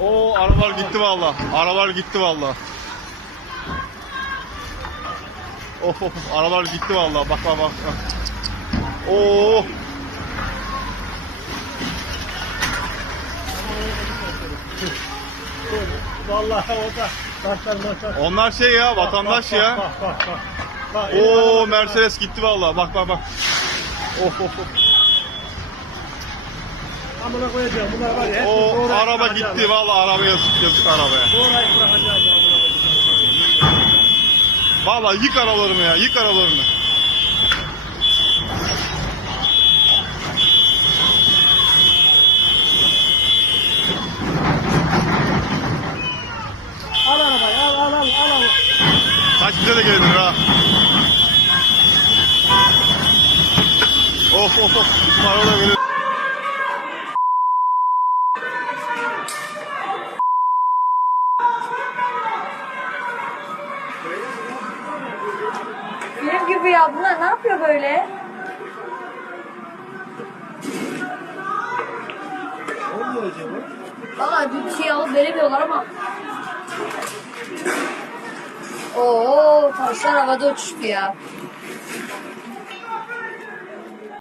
Oo arabalar gitti valla. Arabalar gitti valla. Of of arabalar gitti valla. Bak bak bak. Oo. Vallahi o da taşlar maçlar. Onlar şey ya vatandaş ya. Bak bak bak. bak. Oo Mercedes gitti valla. Bak bak bak. Of of of. Amına koyacağım bunlar var ya. O doğru araba gitti valla araba yazık yazık arabaya. Doğru bırakacağım amına. Valla yık aralarını ya yık aralarını. Al arabayı al al al al. al. Kaç bize de gelir ha. Of of of. Bizim araba da böyle. Gibi ya bunlar ne yapıyor böyle? Ne oluyor acaba? Valla bir şey alıp veremiyorlar ama. Oo taşlar havada uçuştu ya.